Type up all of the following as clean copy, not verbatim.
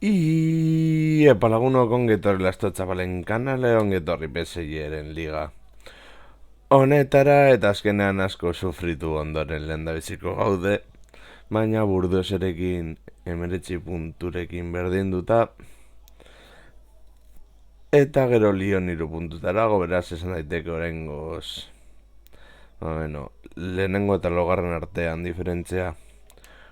Epa lagunok ongetorri lastotxapalen kanale, ongetorri PSG-ren liga honetara, eta azkenean asko sufritu ondoren lehendabiziko gaude, baina Burdeoserekin 19 punturekin berdinduta, eta gero Lyon 3 puntutarago, beraz esan daiteke oraingoz, lehenengo eta logarren artean diferentzia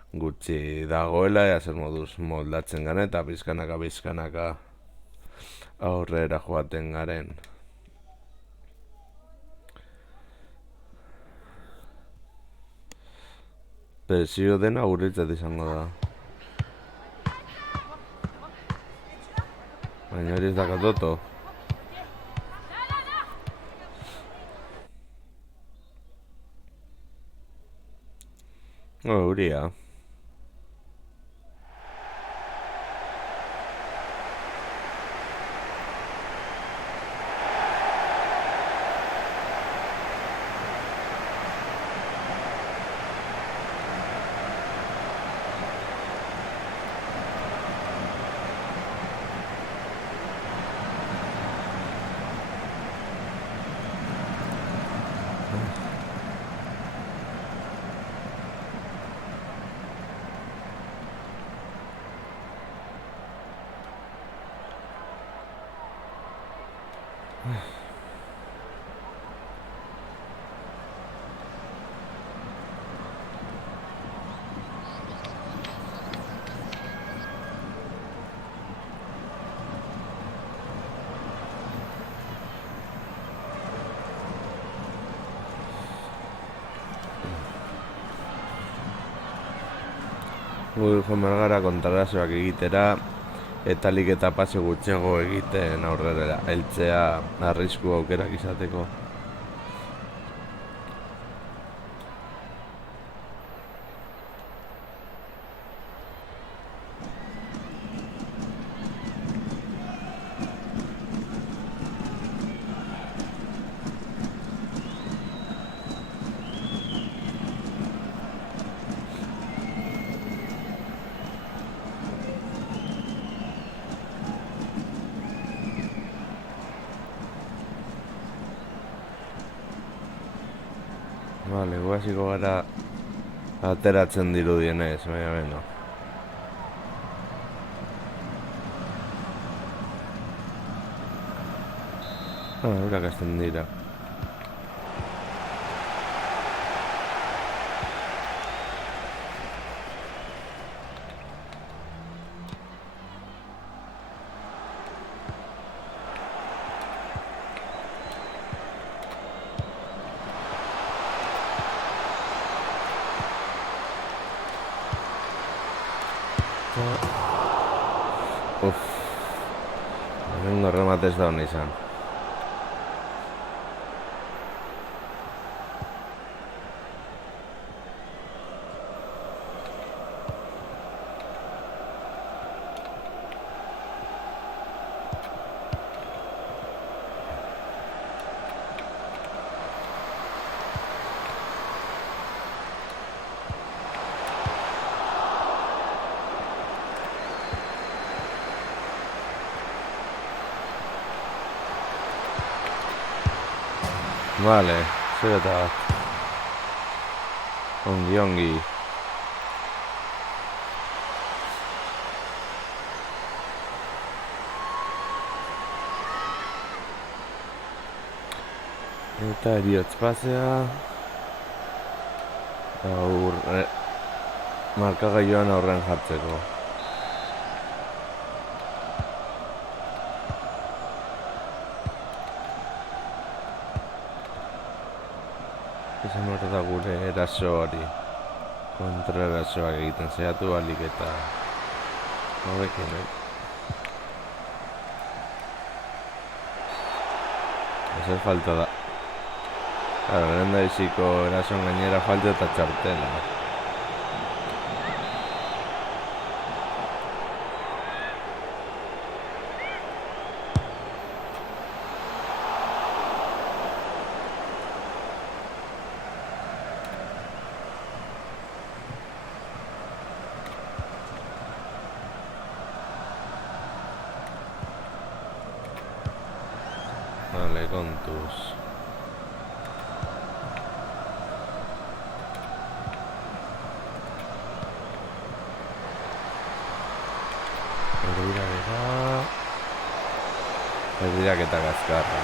gutxi dagoela, ea zer moduz moldatzen garen eta bizkanaka aurrera joaten garen. Presio dena guretzat izango da. Baina hori ez da katoto. Euria. Gure joan gara kontrarazioak egitera, etalik eta pase gutxego egiten aurrera heltzea arrisku aukerak izateko. Vale, guaziko gara ateratzen dirudienez, baina beno. Urak azten dira. Lehenengo remate ez da hona izan. Vale, zer eta bat. Ongi. Eta eriotz pasea. Markagailuan aurren jartzeko. Izan hor da gure erasoari, kontra erasoak egiten zehatu balik eta horrekin, Ez falta da. Claro, lehen da biziko erasoan gainera falta eta txartela. Vale, kontuz. Erdirak eta gazkarra.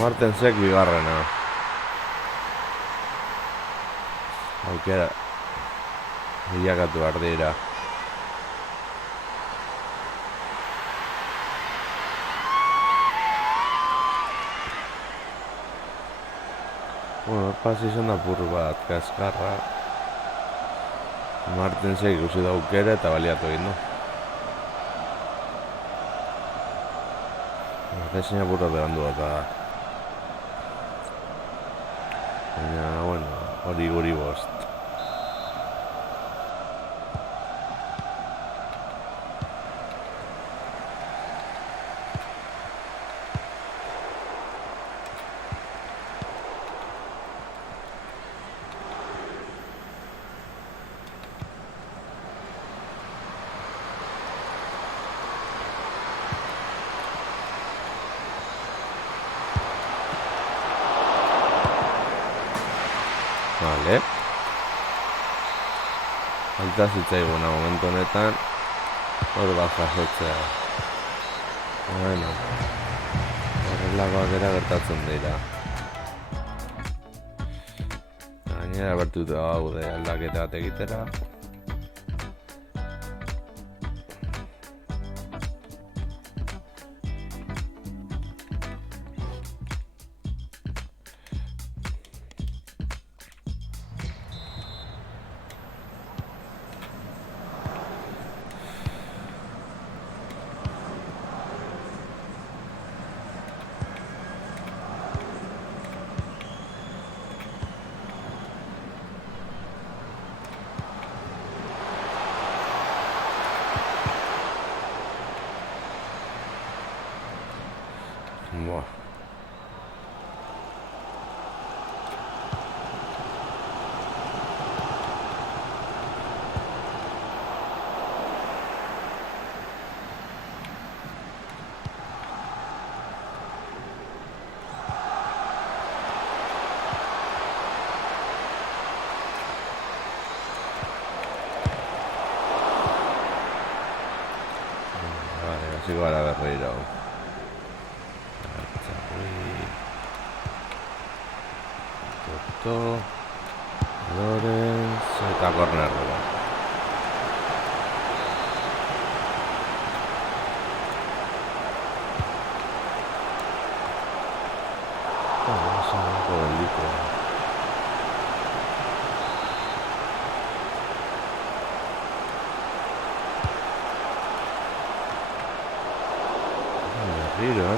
Martensek bigarrena. Aukera bilakatu behar dira. Bueno, pasi izan da pur bat kaskarra. Martensek ikusi da aukera eta baliatu egin du. Martensek purra berandu bat da. Baina, bueno, hori guri bost. Vale. Falta zitzaiguna momentu honetan hor bat jasotzea. Bueno, horrelakoak era gertatzen dira. Gainera bertuta gaude aldaketa bat egitera. Buah. Vale, así que ahora berriro. Lorenz eta korner dira. Berriro,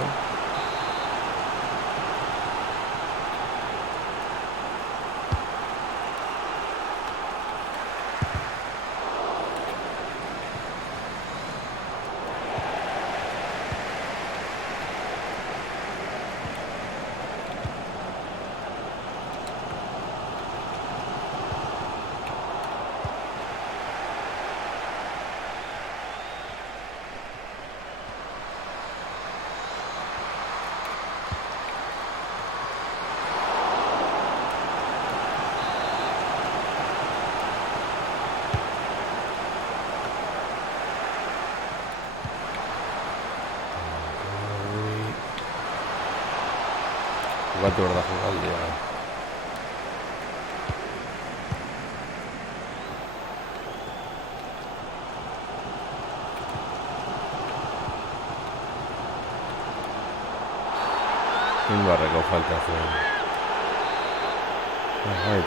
jugatu behar da jokaldia. Inbarreko falta zen.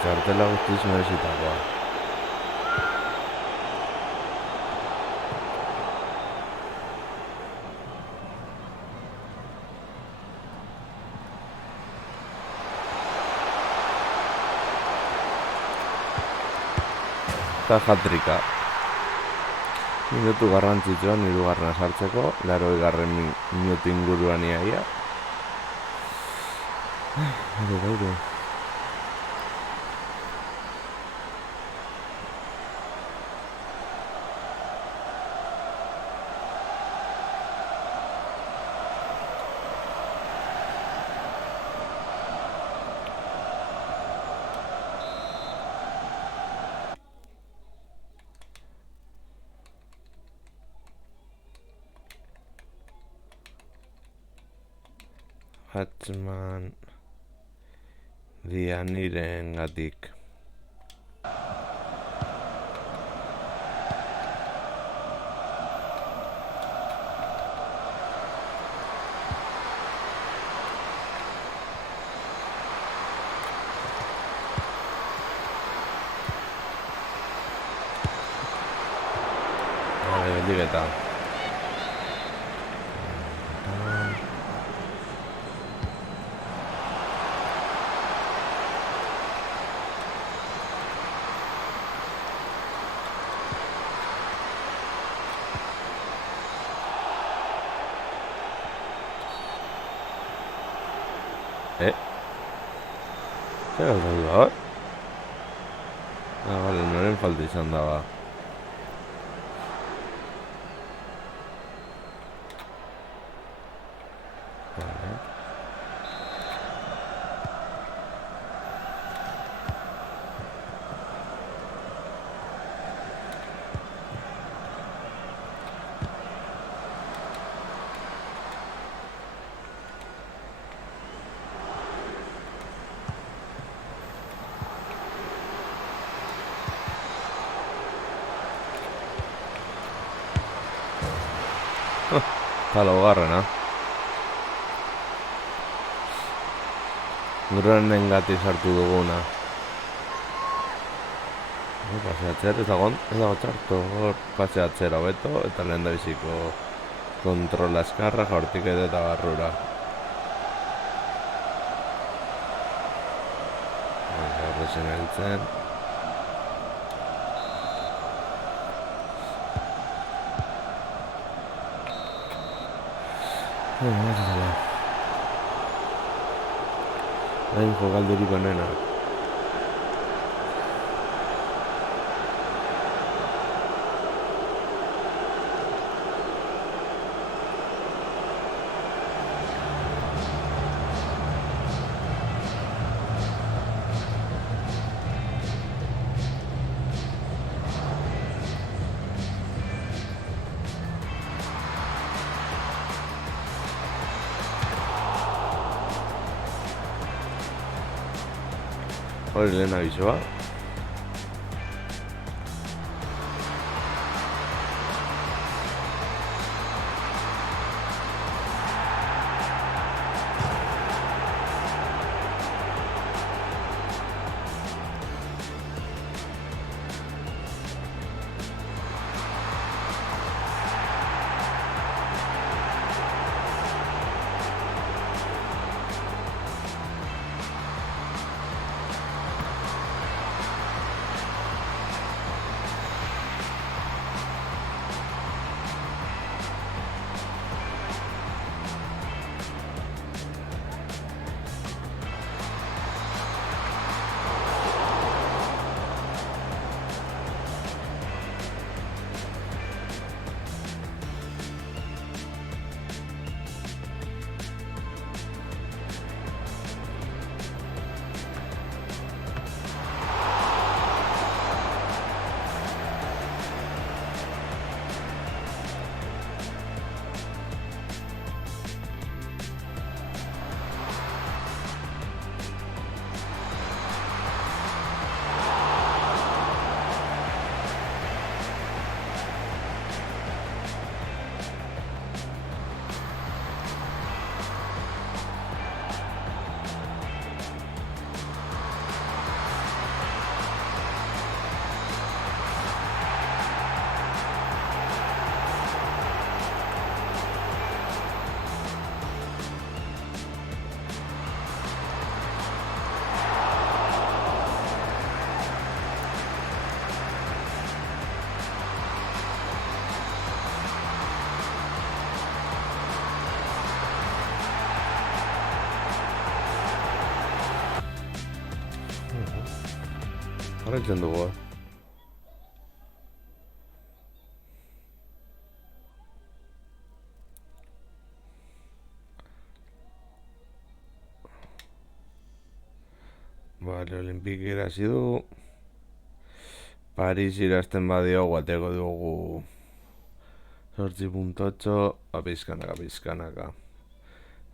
Txartela guztiz merezitakoa. Eta jatrika. Minutu garrantzitsuan hirugarrena sartzeko, 80. minutu inguruan iaia. Ere. Hatzman Dianiren gatik. Ligeta. Zer gauza du hor? Bale, noren falta izan da ba. Eta laugarrena. Guranen gati sartu duguna. Paseatzer, ez dago txarto hor paseatzera hobeto, eta lehen da biziko kontrola eskarra, jaurtik edo eta barrura. Horrezen heltzen. Hain jokaldurik onena. Hori lehen abisoa. Jarraitzen dugu, Vale, Olimpik irazi du. Paris irazten badio, guateko dugu 8.8, pizkanaka.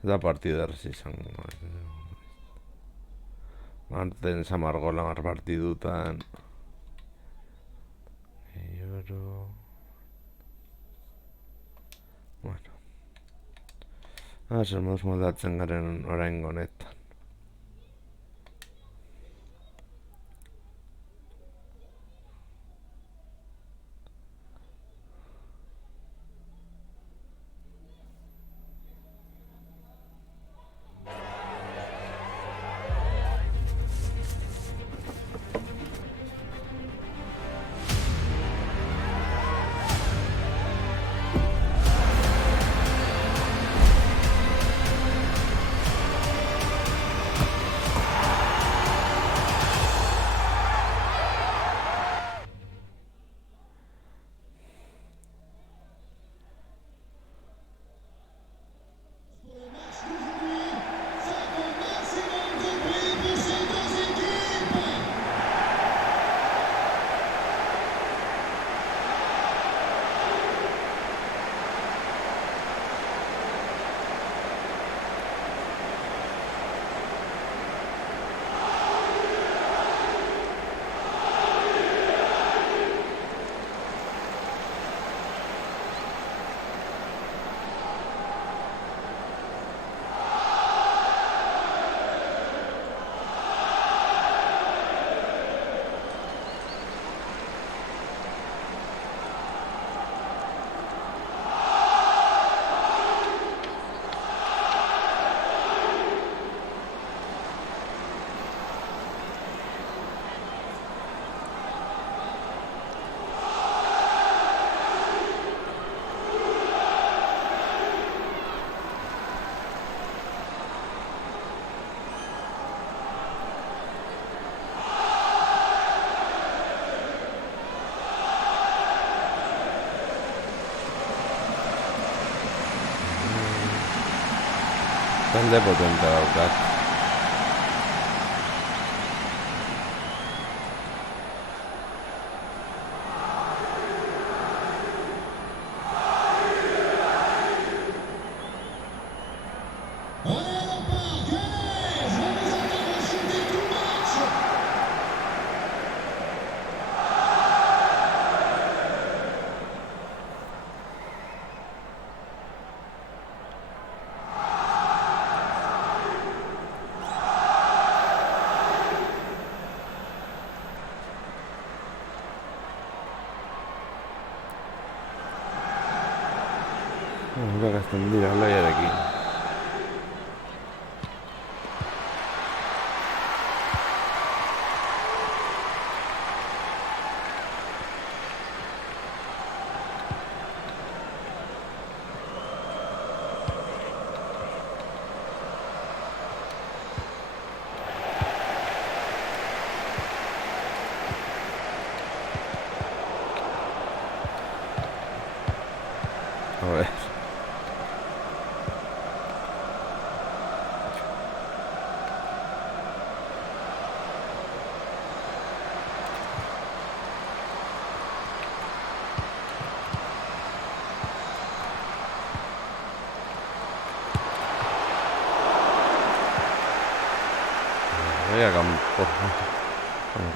Eta partida errez izango. Marten samargola mar partidutan. Euro. Bueno. Zer moduz moldatzen garen orain honetan. Talde potente daukat. Gazten dira alaiarekin. A ver. Voy a campo.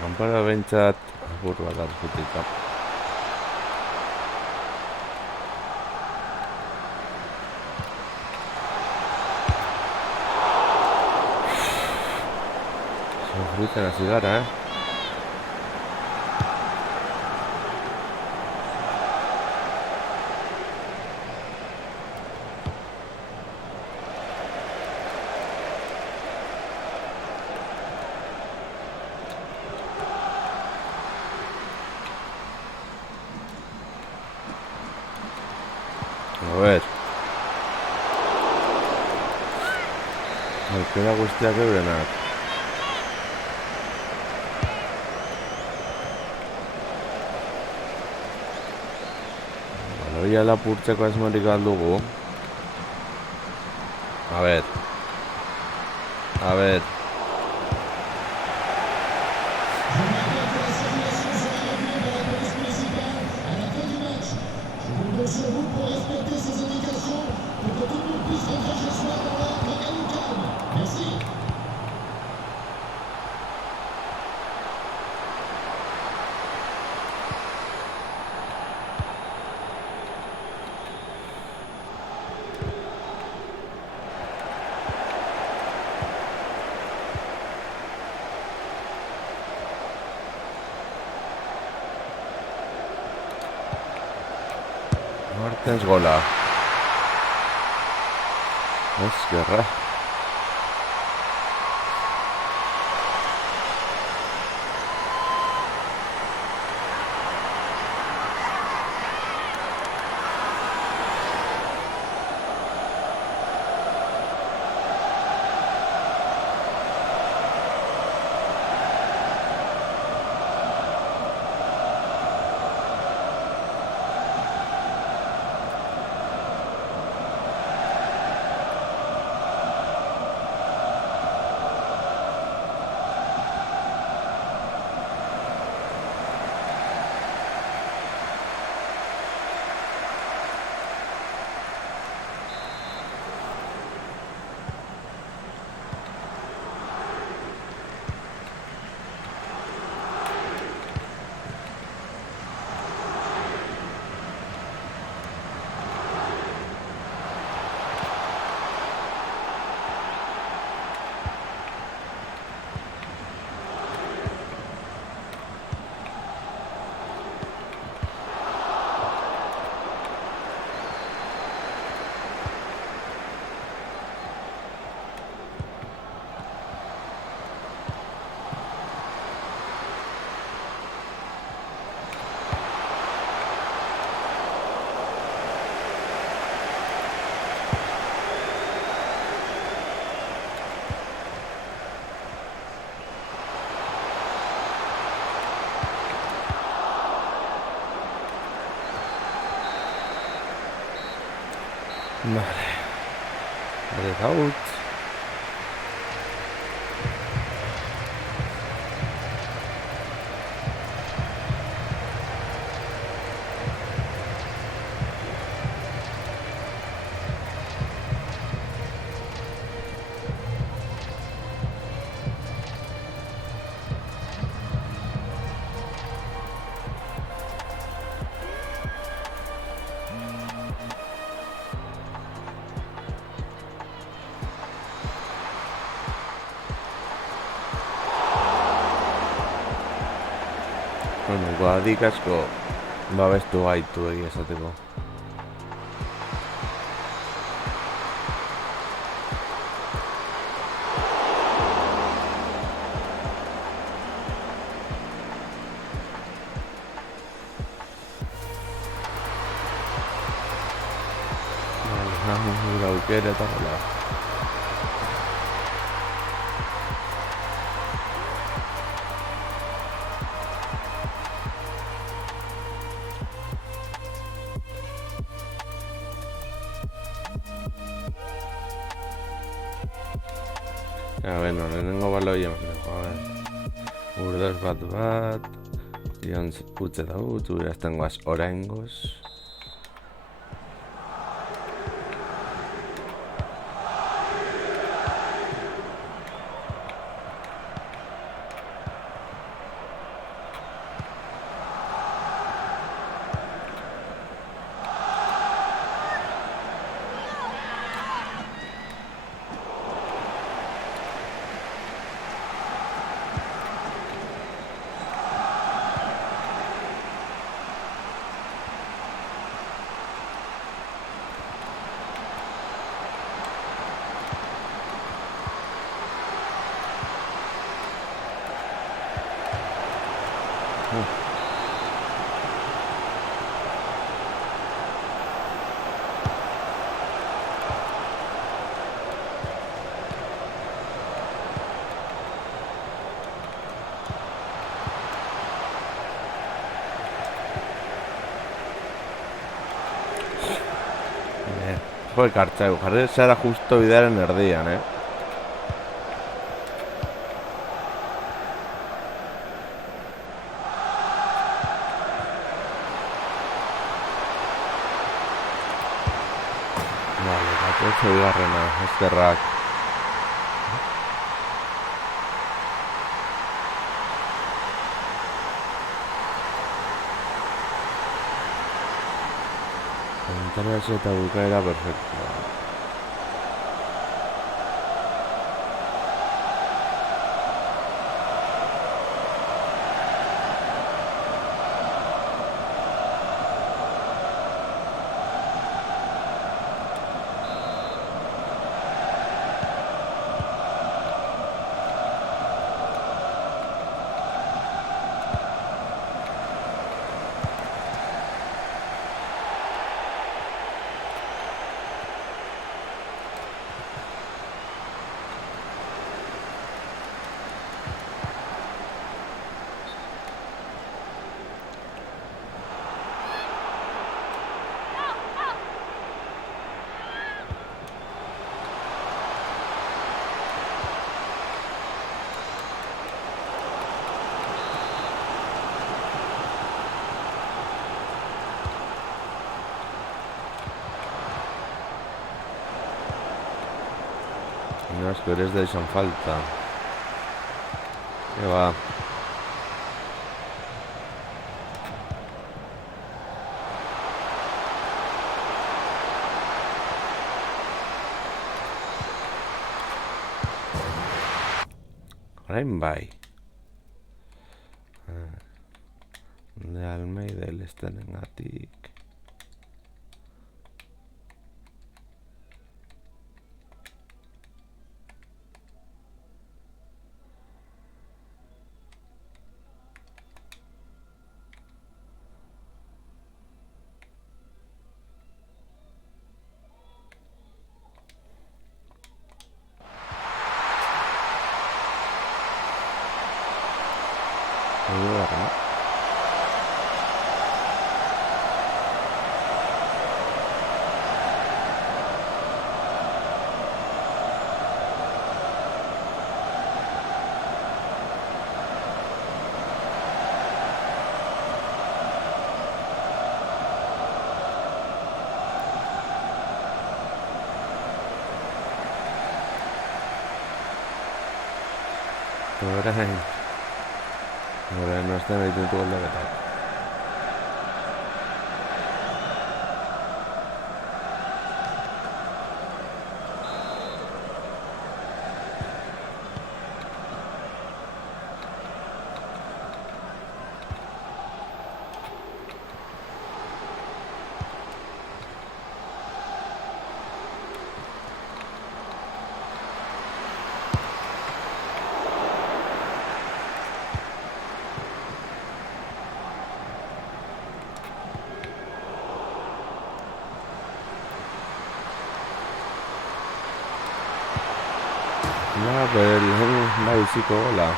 Kampara behintzat apur bat hartutik. Sofritzen hasi gara, A ver. Aukera guztiak eurenak. Hori lapurtzeko asmorik aldugu. A ver. Martens gola. Eskerra. Vale. Out. Bueno, guadik asko babestu gaitu egia esateko. Gure aukera eta gola. Bueno, lehenengo baloia Urdos bat Ion utze daut, uraztengoaz oraingoz. Jo, kartzaigu, jarri zara justo bidearen erdian, Vale, batotxo bigarrena, ezkerrak. Internet eta bukaera perfecto. No, es que eres de San Falta. Que va. Orain bai. De Almeida Lestenengatik. Orain no están ditu aldaketak. La biziko gola.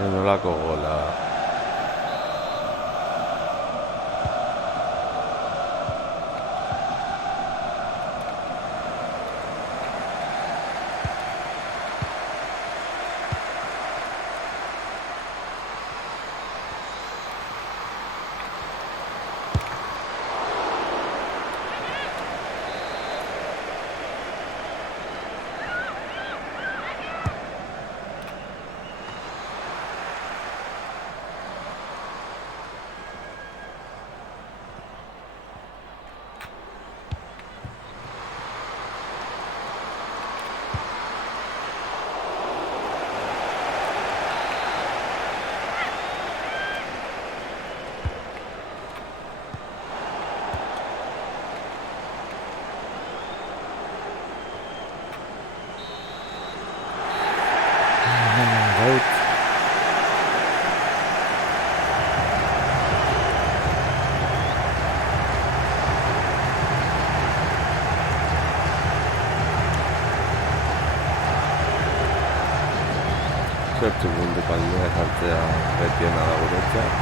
Nolako gola. Zortzi puntu kaldea jartzea betiena da guretzat.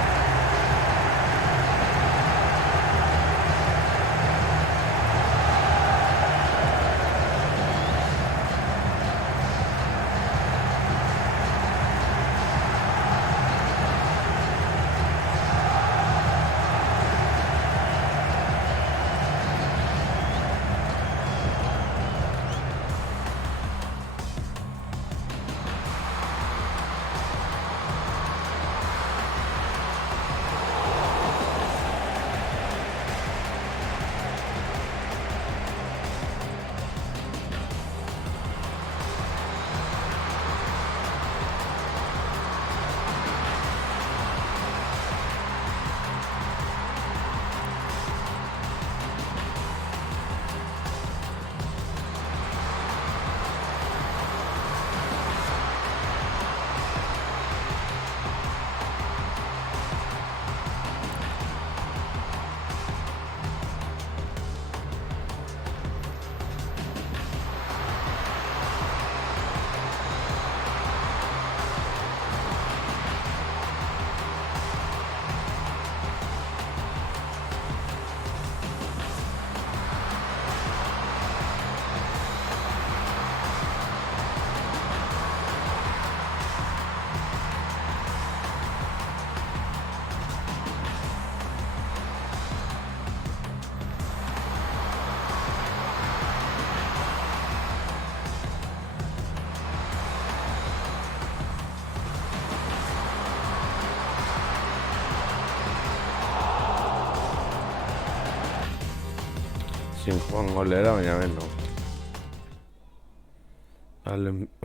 Sin Juan golera, baina beno.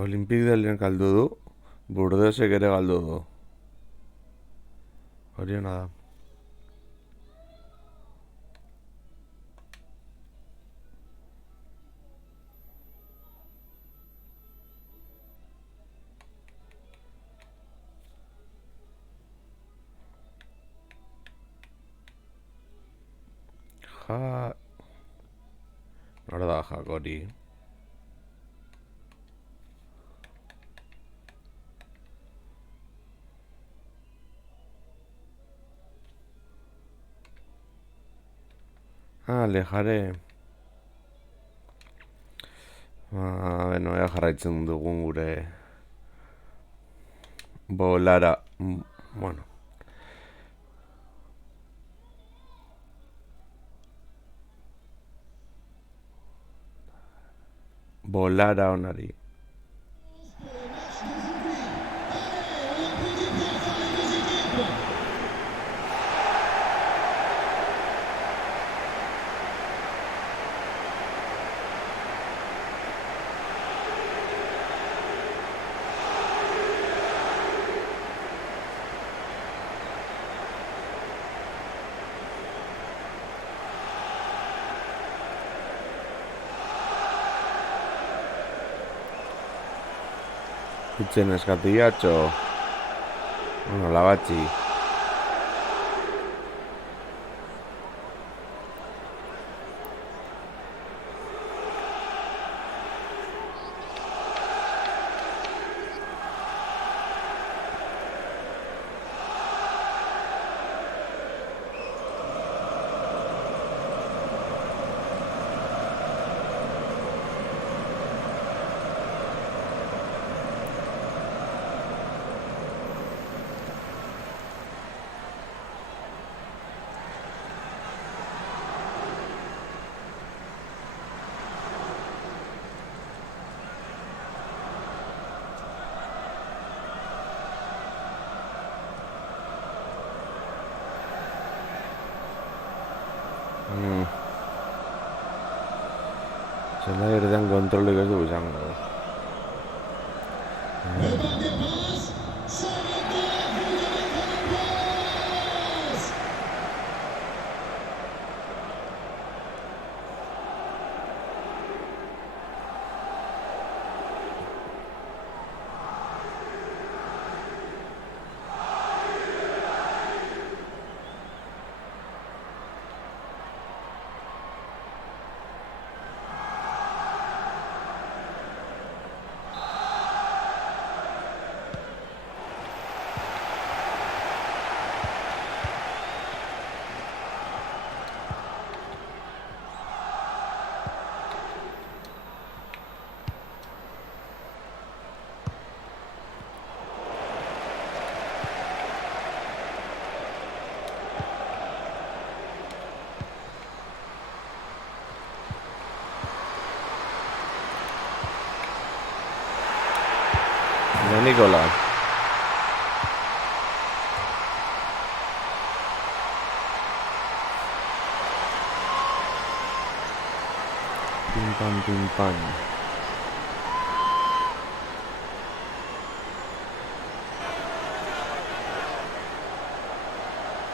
Olimpik de Lyon galdu du, Burdesek ere galdu du. Horiena da. Nora da jakori. Lejare. Beno, ea jarraitzen dugun gure bolara. Bueno. Bolara onari. Itzen eskatillatxo. Bueno, labatxi. Zela erdean kontrolik ez du izango. Nikola. Pim pam.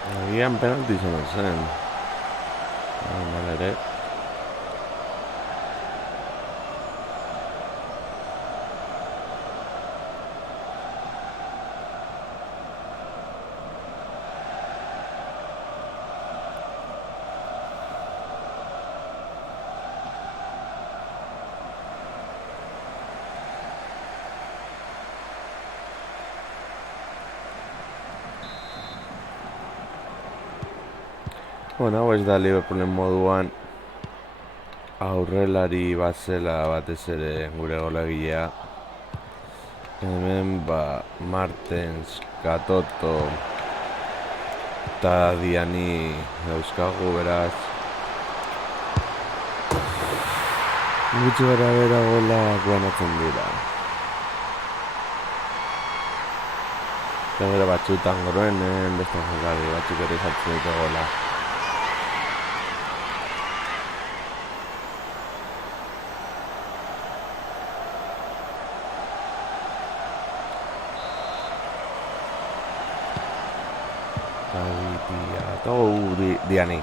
Agian penalti izan zen. Mal ere. Bueno, hau ez da Liverpoolen moduan aurrelari bat zela batez ere gure golegilea. Hemen Martens, Katoto eta Diani dauzkagu, beraz gutxi gara bera gola banatzen dira. Eta bera batxutan gorrenen, beste jokari batzuk ere izartzen dute gola. Diani.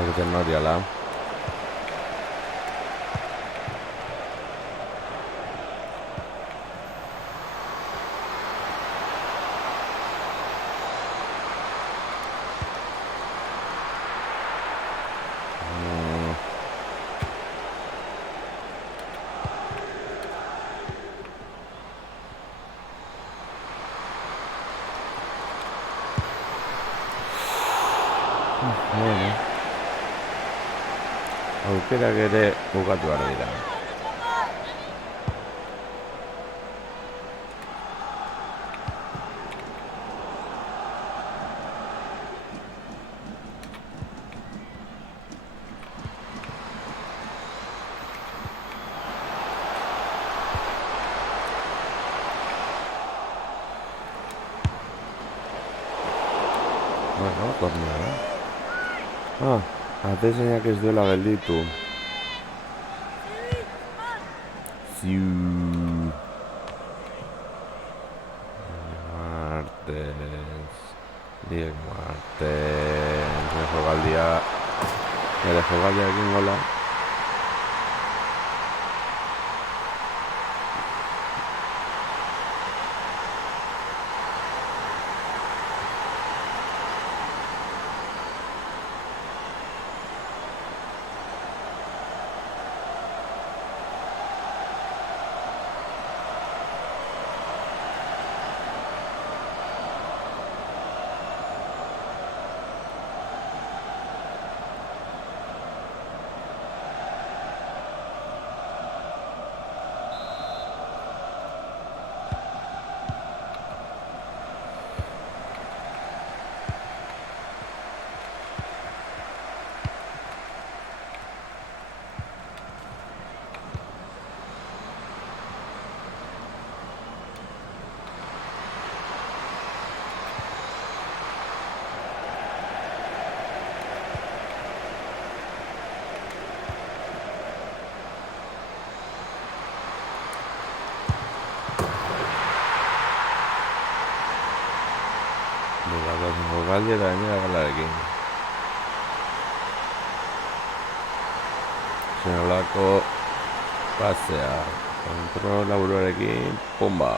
Egiten hori ala. Bueno. Aukerak ere bukatu behar dira. Bueno, kornera. Atezainak ez duela gelditu. Diego Martens. Nire jogaldia egin gola. Jokaldi eta gainera galarekin. Zenolako pasea. Kontrol buruarekin, pumba.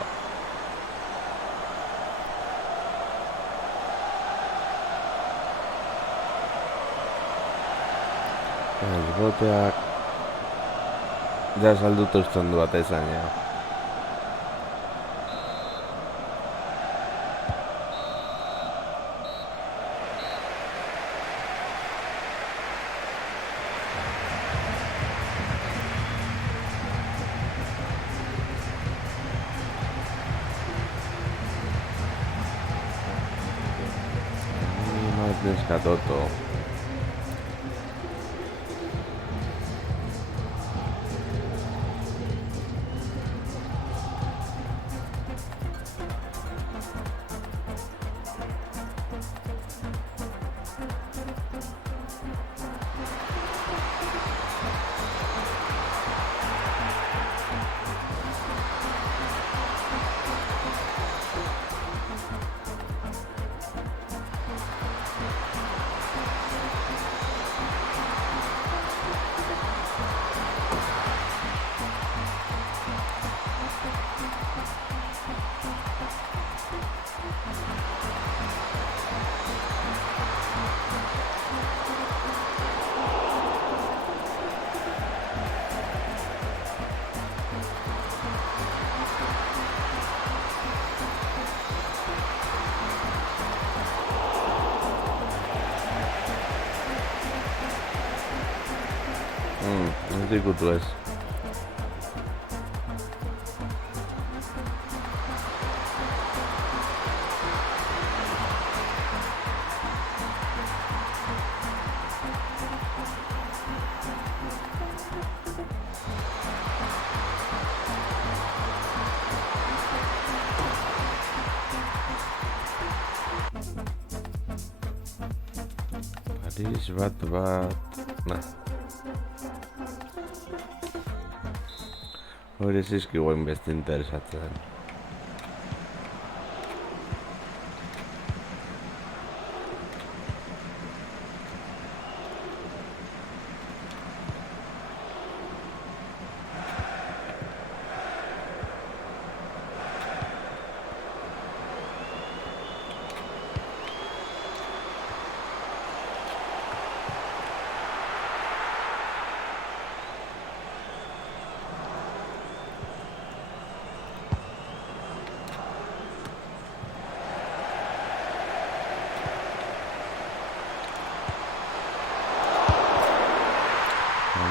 Ez boteak... Ja saldutu uzten du bat ezan, ja. Neska Toto. Ez dikutu ez. Paris bat... Nah. Hori zizkiguen beste interesatzen.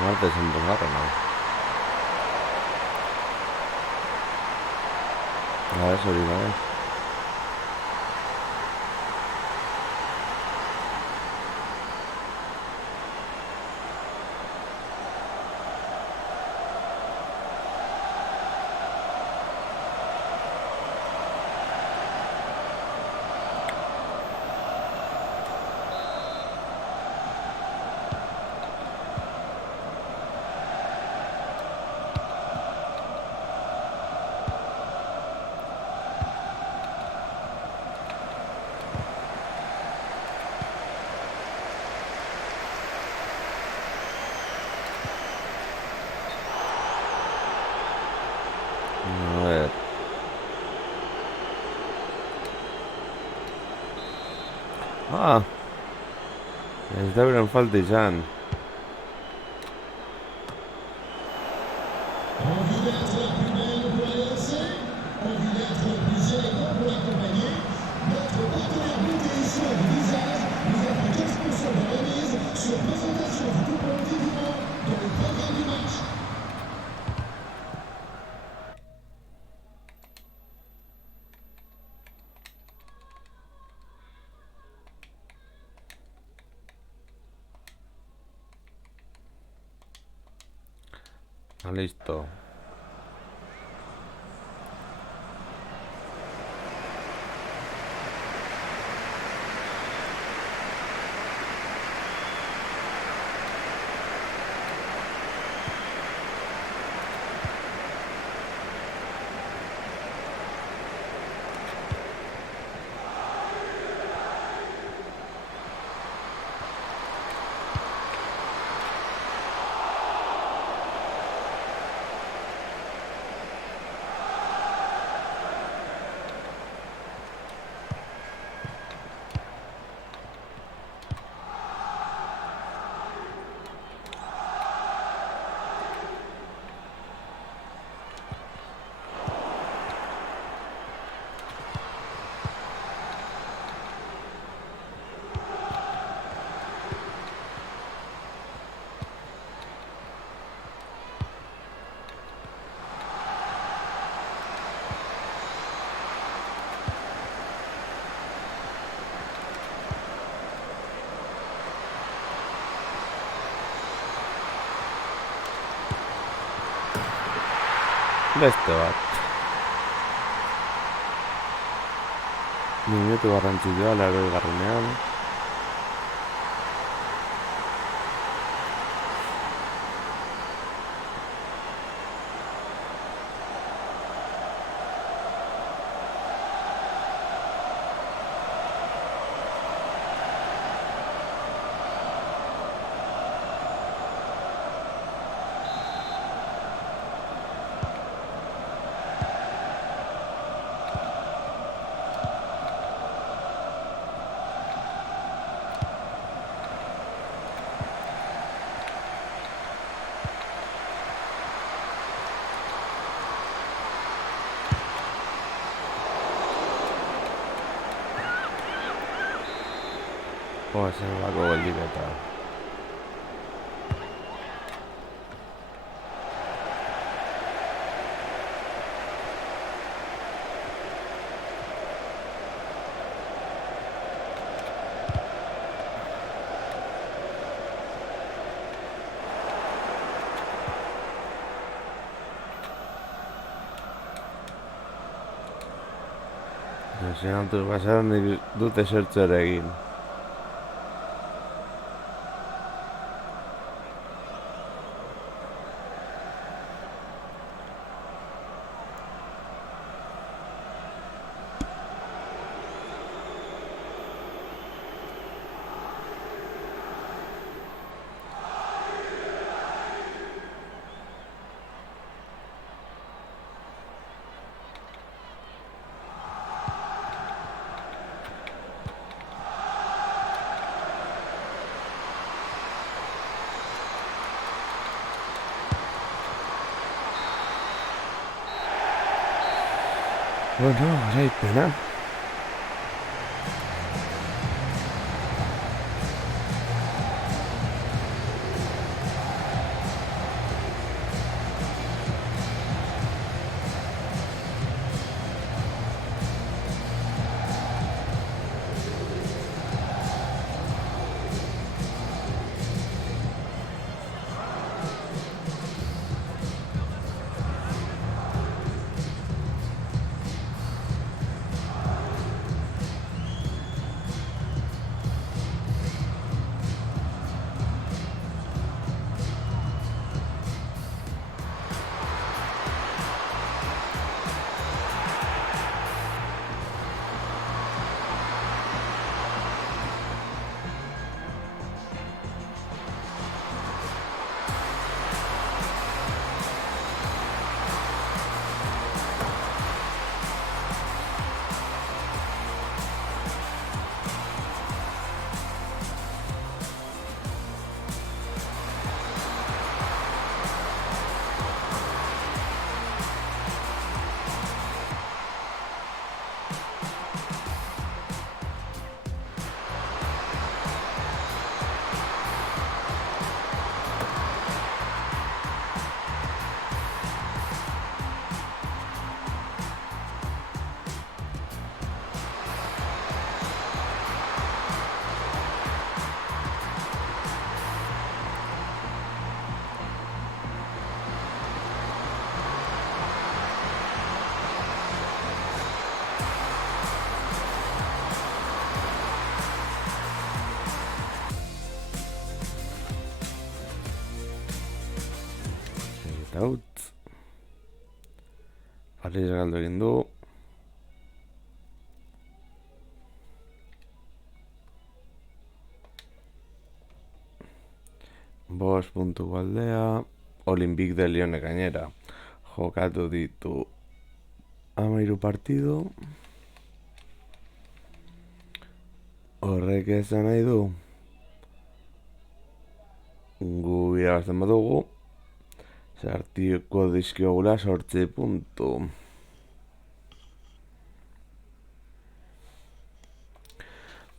Marte es un rato, ¿no? A ver, solidaridad. A ver. Ah! Ez da beren falta izan. Listo. Beste bat. Minutu garrantzitsua, 80. Zer bako geldiketa. Lesionatuz basaran dute zertzu ere egin. Bueno, garaipena. Eta utz. Paris galdu egin du. Bost puntu aldea. Olympique de Lyon gainera jokatu ditu 13 partidu. Horrek esan nahi du gu irabazten badugu sartiko dizkiogula 8 puntu.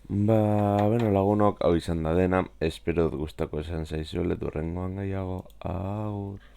Beno lagunok, hau izan da dena. Espero dut gustako esan zaizuela, hurrengoan gehiago. Agur.